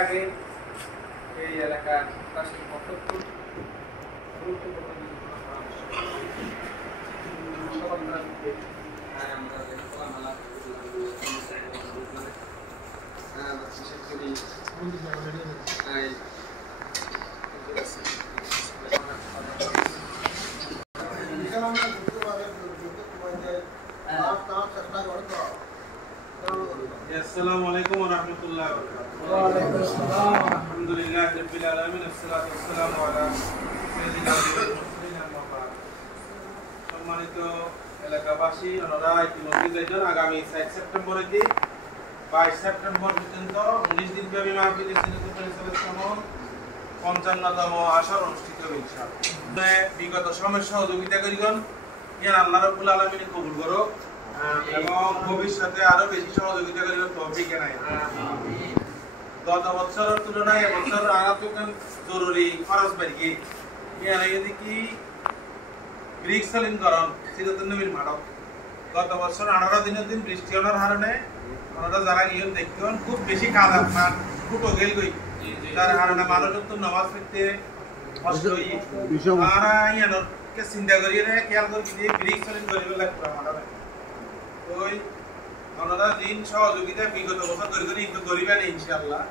আগে এই এলাকার পাশে কতক্ষণ গুরুত্বপূর্ণ Assalamualaikum warahmatullahi wabarakatuh. Waalaikumsalam. Alhamdulillah rabbil alamin wassalatu wassalamu ala sayyidina Muhammadin amma ba'd. সম্মানিত এলাকাবাসী ওনারা ইতিমধ্যে দেখেন আগামী 7 সেপ্টেম্বর থেকে 22 সেপ্টেম্বর পর্যন্ত 19 দিন ব্যাপী মাহফিল ইসলাম 55তম আসর অনুষ্ঠিত হবে ইনশাআল্লাহ। বিগত সময়ের সহযোগিতা করিগণ ইয়ান আল্লাহ রাব্বুল আলামিন কবুল করুক এবং ভবিষ্যতে আরো বেশি সহযোগিতা করিবার তৌফিক দেন। আমিন। গত বছরের তুলনায় এবছর আরো জরুরি খরচ বাড়িয়ে ইয়ান যদি কি ব্রিক্স চালিনকরণ সিরাতুন নবীর মানব গত বছর 18 দিনের দিন বৃষ্টি হওয়ার কারণে আমরা যারা গিয়ে দেখুন খুব বেশি কাজ আপনার ফুটো গেল গই তার কারণে মানুষ তো নামাজ পড়তে কষ্ট হই আর ইয়ানোর কে চিন্তা করি রে খেয়াল করি যে ব্রিক্স চালিন করিবে লাগবে আমাদের ওই আমরা দিন সহযোগিতা বিগত বছর করি কিন্তু করিবেন ইনশাআল্লাহ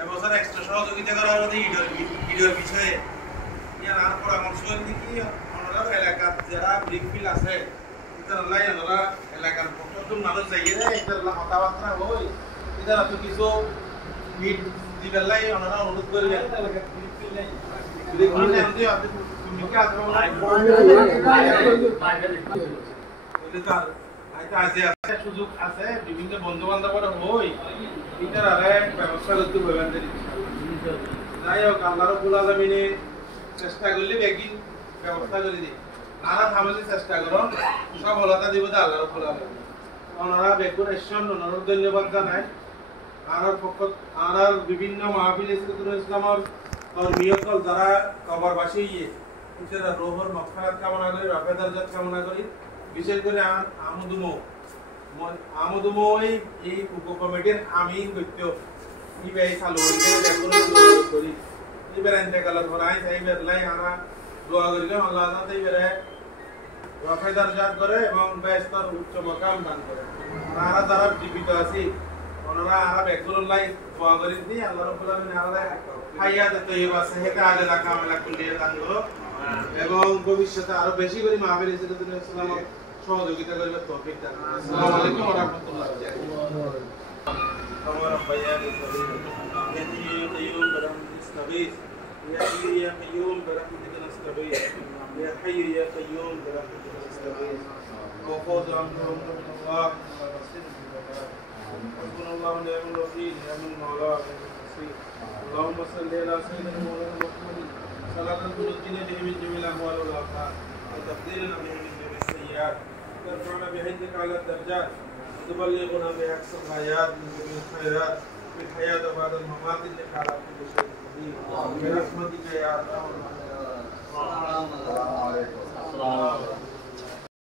এবছর এক্সট্রা সহযোগিতা করা হবে ঈদের বিষয়ে ইয়ার আর পরামর্শ কি আমরা এলাকার যারা ব্রিকফিল আছে ইনশাআল্লাহ আমরা এলাকার প্রত্যেক মানুষ যাইয়ে ইনশাআল্লাহ কথাবার্তা হই ইদার তো কিছু মিট দিবেলাই আমরা অনুরোধ করবেন ব্রিকফিল নাই ব্রিকফিল আপনি তুমি কি আছো না সুযোগ আছে বিভিন্ন বন্ধু বান্ধবরা হই এটার আরেক ব্যবস্থা করতে বলবেন যাই হোক আল্লাহ রাব্বুল আলামিনে চেষ্টা করলে বেগিন ব্যবস্থা করে দিই নানা থামলে চেষ্টা করুন সফলতা দিব আল্লাহ রাব্বুল আলামিন ওনারা বেগুন ঈশ্বর ওনার ধন্যবাদ জানাই আর পক্ষ আর বিভিন্ন মাহফিল ইসলামের ধর্মীয় দল যারা কবরবাসী এছাড়া রোহর মাগফিরাত কামনা করি রফা দরজাত কামনা করি বিশেষ করে আমদুময় এই উপ কমিটির আমি করতে ইবাই চালু করি ইবার ইন্তেকালের পর আই সাইবার লাই আনা দোয়া করি আল্লাহ তাআলা ইবারে রফা দরজাত করে এবং বেহেশতের উচ্চ মাকাম দান করে আর যারা জীবিত আছে ওনারা আর একজন লাই দোয়া করি দি আল্লাহ রাব্বুল আলামিন আলাদা হায়াত তৈয়বা সাহেতে আজলা কামলা কুল্লিয়া দান করো এবং ভবিষ্যতে আরো বেশি করে মাহফিল ইসলাম সহযোগিতা করবে তৌফিক দান করুন। আসসালামু আলাইকুম ওয়া রাহমাতুল্লাহি ওয়া বারাকাতুহু। ওয়া রাব্বায়ানি সাবিল ইয়া কাইয়ুম বিরহমাতিকা নাস্তাগীথ ইয়া হাইয়্যু ইয়া কাইয়ুম বিরহমাতিকা নাস্তাগীথ ইয়া হাইয়্যু ইয়া কাইয়ুম বিরহমাতিকা নাস্তাগীথ ওয়া খাযু আমরুন মিন আল্লাহ হাসবুনাল্লাহু ওয়া নি'মাল ওয়াকিল নি'মাল মাওলা ওয়া নি'মাল নাসীর আল্লাহুম্মা সাল্লি আলা সাইয়্যিদিনা মাওলানা মুহাম্মাদিন সাল্লাল্লাহু আলাইহি মিন জামিল আমওয়াল ওয়াল আফাত ওয়া তাফদীলনা বিহি মিন জামিল السيئات ترفعنا بهديك على الدرجات وتبلغنا بأقصى الغايات من جميع الخيرات في الحياة وبعد الممات إنك على كل شيء قدير برحمتك يا أرحم الراحمين. السلام عليكم.